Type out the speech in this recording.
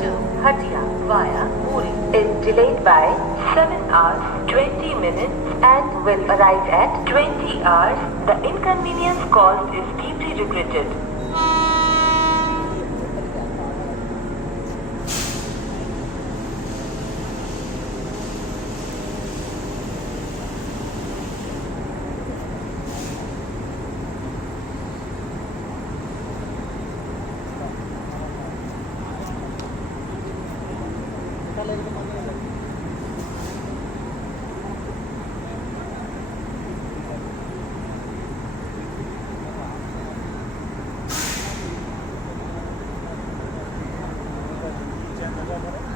to Hatia via Muri is delayed by 7 hours 20 minutes and will arrive at 20 hours. The inconvenience caused is deeply regretted. Channel